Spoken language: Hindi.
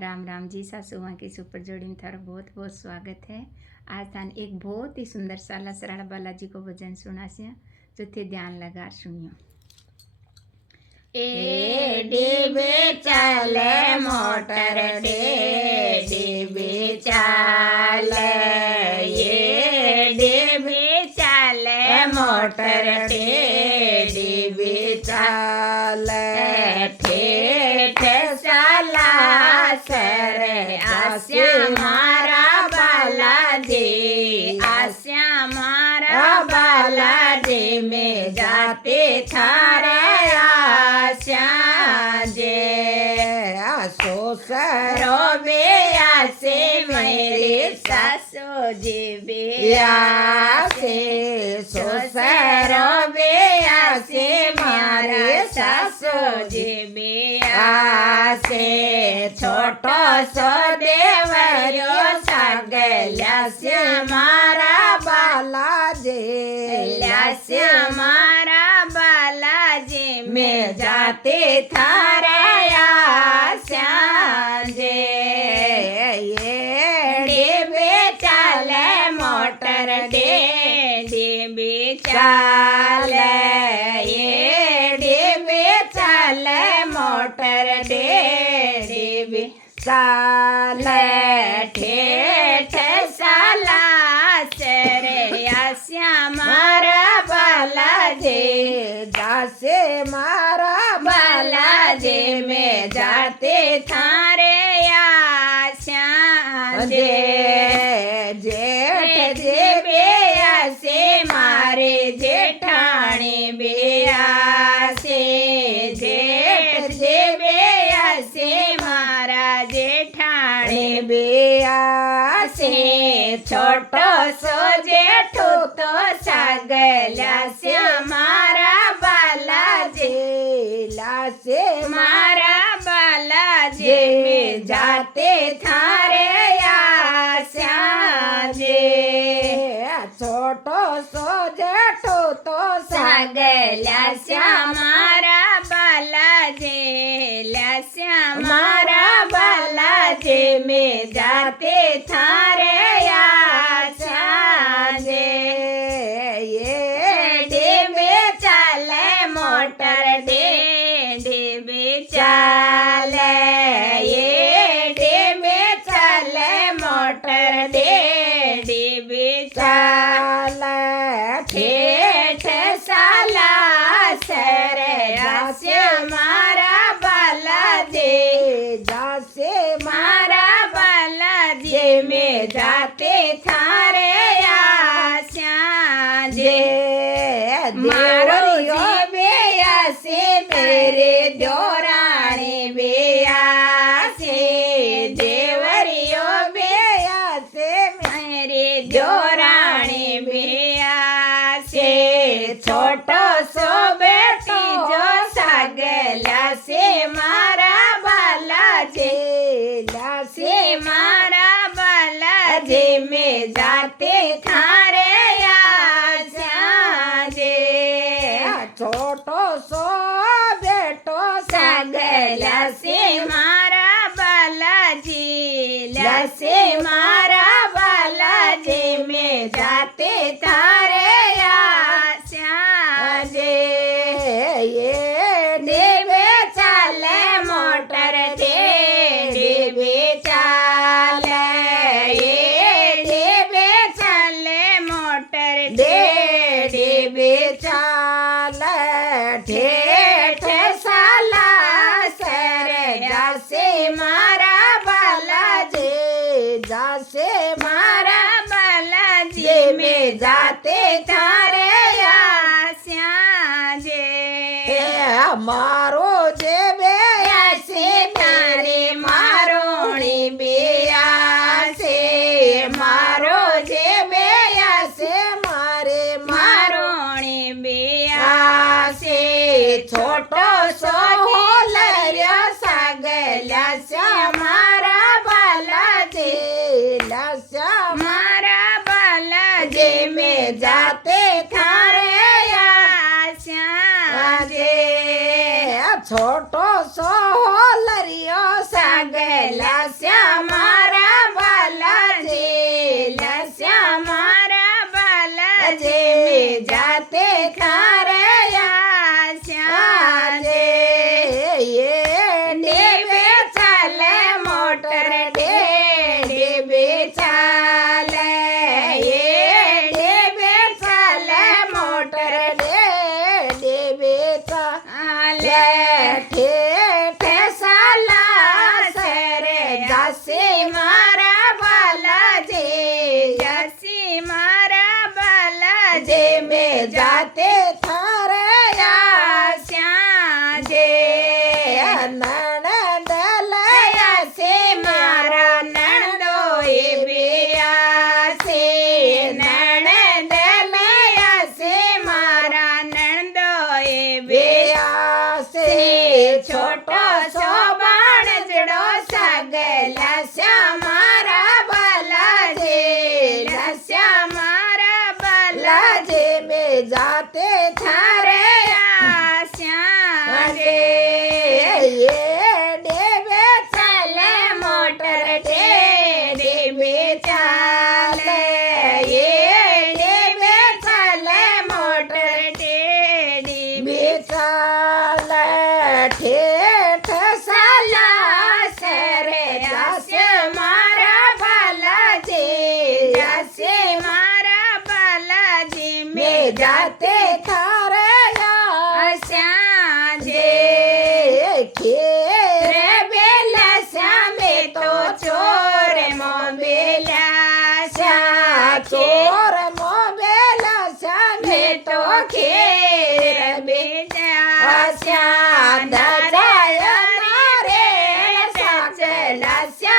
राम राम जी। सासू माँ की सुपर जोड़ी में थारा बहुत बहुत स्वागत है। आज थान एक बहुत ही सुंदर साला सराड़ा बालाजी को भजन सुनासिया, जो थे ध्यान लगा सुनियो। डीबे चाले मोटर डीबे चाले ये डीबे चाले मोटर डीबे चाले ठेठ साला सर आस्या मारा बालाजी आस्या मारा बालाजी में जाते थारे सरो बेया से मेरे सासू जी बेया से सरो बेया से मारे सासू जी बेया से छोटो सो देवरियो सागल्या से मारा बालाजी से मारा बालाजी में जाते थारे डीबे चाले ये डीबे चाले मोटर डीबे चाले ठेठ साला सरे आस्या मारा बालाजी जासे मारा बालाजी में जाते थारे आस्या जेठ जे बेया से मारे जेठाणी बेया से जेठ जे बेया से मारा जेठाणी बेया से छोटो सो जेठू तो सागल्या से मारा बालाजी से मारा बालाजी में जाते थारे छोटो सो जेठो तो सागल्या श्यामारा बालाजी श्यामारा बालाजी में जाते थारे ये डीबे चाले मोटर डीबे चाले ये डीबे चाले मोटर डीबे चाले ठेठ साला सर आस्या मारा बालाजी जासे मारा बालाजी में जाते थारे मारो जो बेया से मेरे देवरानी बेया से देवरियो बेया से मेरे देवरानी बेया से छोटो सो बेटी जो सागल्या से मारा बालाजी से मारा बालाजी में जाते थारे छोटो सो बेटो सागल्या से मारा बालाजी से मारा बालाजी में जाते थारे ये डीबे चाले मोटर डीबे चाले ये डीबे चाले मोटर डीबे चाले ठेठ साला सर जासे मारा बालाजी जासे मारा बालाजी में जाते थारे मारो जे बेया से प्यारे मारोणी बेया से मारो जे बेया से मारे मारोणी बेया से छोटो सो होलर्या सागल्या श्यामारा बालाजी श्यामारा बालाजी में जाते थारे छोटो सो होलरियो साग સાગલા શ્યામારા બાલાજી શ્યામારા બાલાજી મેં જાતે ખારયા શ્યાજે ડેબે ચાલે મોટર ડેબે ચાલે ડેબે ચાલે મોટર ડેબે ચાલે ઠેઠ સાલા સરે જાસી મારા બાલાજી જાસી મારા બાલાજી મેં જાતે થારયા શ્યાજે નણંદ લયા છે મારા નણંદોએ બેયા છે નણંદ લયા છે મારા નણંદોએ બેયા છે છોટો સોબાણ જડો સાગલા શ્યામારા બાલાજી શ્યામારા બાલાજી મેં જાતે થારયા શ્યાજે ડેબે ચાલે મોટર ડેબે ચાલે ડેબે ચાલે મોટર ડેબે ચાલે ઠેઠ સાલા સરે જાસે મારા બાલાજી જાસે મારા બાલાજી મેં જાતે ખારયા શ્યાજે ખેર બેલા શ્યામે તો ચોર મો બેલા શ્યા ચોર મો બેલા શ્યામે તો ખેર બેલા શ્યા દાદાય મારે સાચલા શ્યા